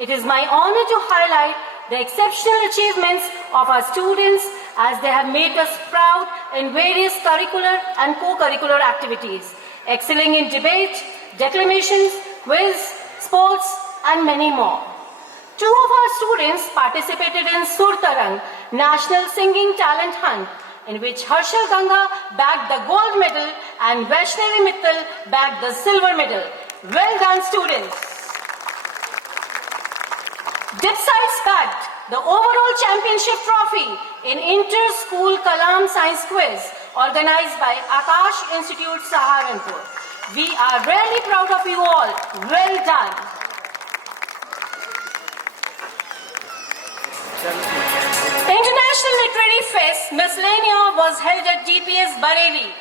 It is my honor to highlight the exceptional achievements of our students as they have made us proud in various curricular and co-curricular activities, excelling in debate, declamations, quiz, sports, and many more. Two of our students participated in Sur Tarang, National Singing Talent Hunt, in which Harshal Ganga bagged the gold medal and Vaishnavi Mittal bagged the silver medal. Well done, students. Dipsides bagged the overall championship trophy in Inter-School Kalam Science Quiz organized by Akash Institute, Saharanpur. We are really proud of you all. Well done. International Literary Fest Miscellanea was held at DPS Bareilly.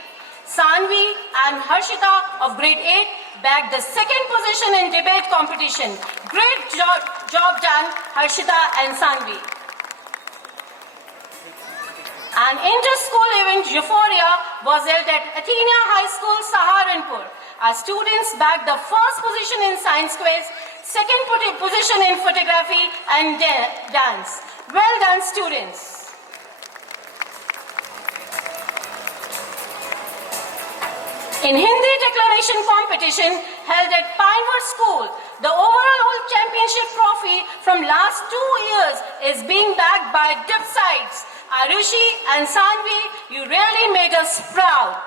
Sanvi and Harshita of grade 8 bagged the second position in debate competition. Great job done, Harshita and Sanvi. An inter-school event, Euphoria, was held at Athena High School, Saharanpur. Our students bagged the first position in science quiz, second position in photography and dance. Well done, students. In Hindi declaration competition held at Pinewood School, the overall championship trophy from last 2 years is being bagged by Dipsides. Arushi and Sanvi, you really made us proud.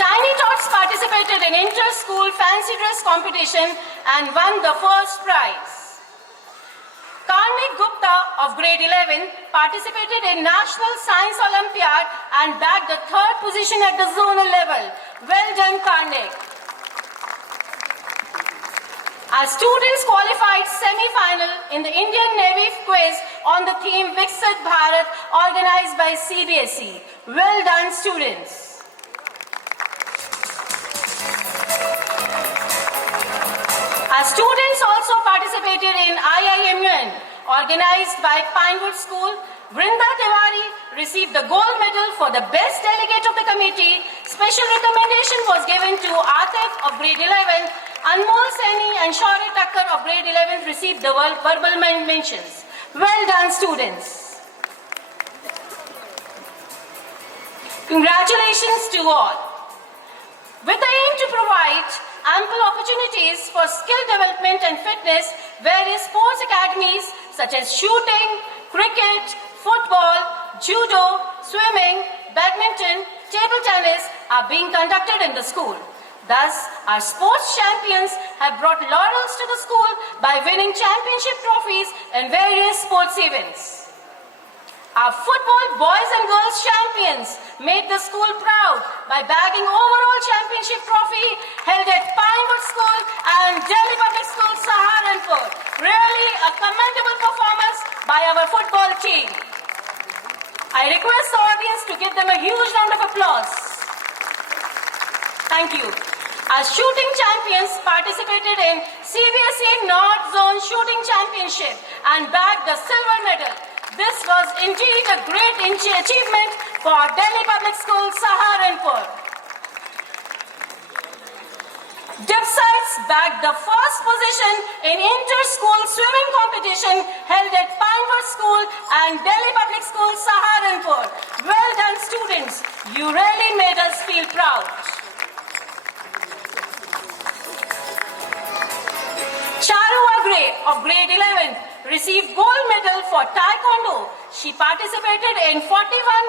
Tiny Tots participated in inter-school fancy dress competition and won the first prize. Karnik Gupta of grade 11 participated in National Science Olympiad and bagged the third position at the zonal level. Well done, Karnik. Our students qualified semi-final in the Indian Navy quiz on the theme Viksit Bharat organized by CBSE. Well done, students. Our students also participated in IIMUN organized by Pinewood School. Brinda Tiwari received the gold medal for the best delegate of the committee. Special recommendation was given to Atif of grade 11. Anmol Saini and Shaurya Thakkar of grade 11 received the verbal mentions. Well done, students. Congratulations to all. With the aim to provide ample opportunities for skill development and fitness, various sports academies such as shooting, cricket, football, judo, swimming, badminton, table tennis are being conducted in the school. Thus, our sports champions have brought laurels to the school by winning championship trophies in various sports events. Our football boys and girls champions made the school proud by bagging overall championship trophy held at Pinewood School and Delhi Public School, Saharanpur. Really a commendable performance by our football team. I request the audience to give them a huge round of applause. Thank you. Our shooting champions participated in CBSE North Zone Shooting Championship and bagged the silver medal. This was indeed a great achievement for Delhi Public School, Saharanpur. Dipsides bagged the first position in inter-school swimming competition held at Pinewood School and Delhi Public School, Saharanpur. Well done, students. You really made us feel proud. Charu Agre of grade 11 received gold medal for Taekwondo. She participated in 41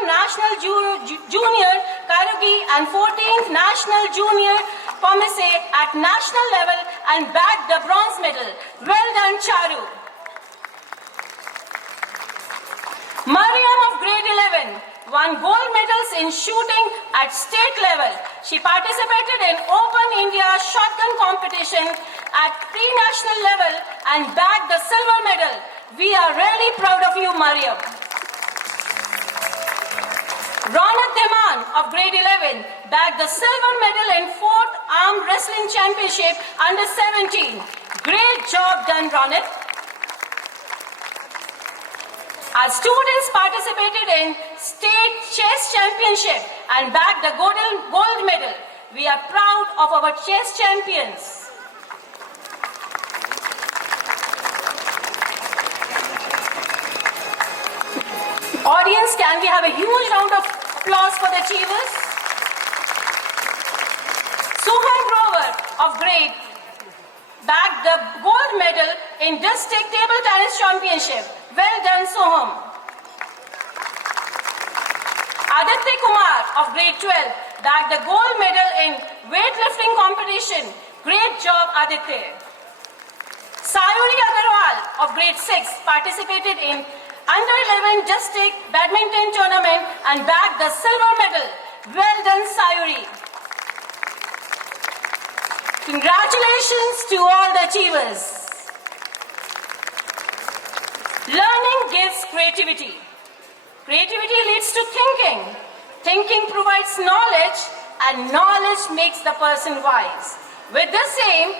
National Junior Karaoke and 14th National Junior Pomise at national level and bagged the bronze medal. Well done, Charu. Mariam of grade 11 won gold medals in shooting at state level. She participated in Open India Shotgun competition at pre-national level and bagged the silver medal. We are really proud of you, Mariam. Ronak Deman of grade 11 bagged the silver medal in 4th Armed Wrestling Championship under 17. Great job done, Ronak. Our students participated in State Chess Championship and bagged the gold medal. we are proud of our chess champions. Audience, can we have a huge round of applause for the achievers? Soham Grover of Grade bagged the gold medal in district table tennis championship. Well done, Soham. Aditya Kumar of Grade 12 bagged the gold medal in weightlifting competition. Great job, Aditya. Sayuri Agarwal of Grade 6 participated in Under 11 district badminton tournament and bagged the silver medal. Well done, Sayuri. Congratulations to all the achievers. Learning gives creativity. Creativity leads to thinking. Thinking provides knowledge, and knowledge makes the person wise. With the same,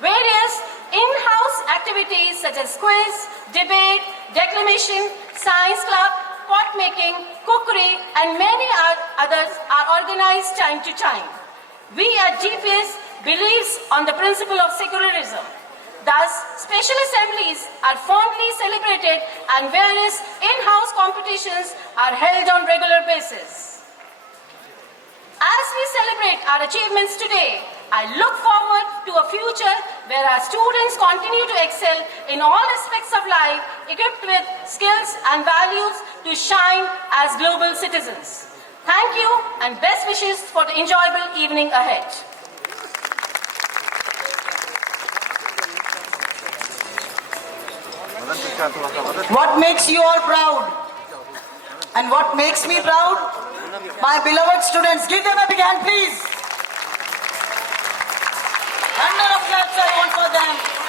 various in-house activities such as quiz, debate, declamation, science club, pot making, cookery, and many others are organized time to time. We at GPS believes on the principle of secularism. Thus, special assemblies are fondly celebrated and various in-house competitions are held on regular basis. As we celebrate our achievements today, I look forward to a future where our students continue to excel in all aspects of life, equipped with skills and values to shine as global citizens. Thank you and best wishes for the enjoyable evening ahead. What makes you all proud? And what makes me proud? My beloved students, give them a big hand, please. Thunder of claps I want for them.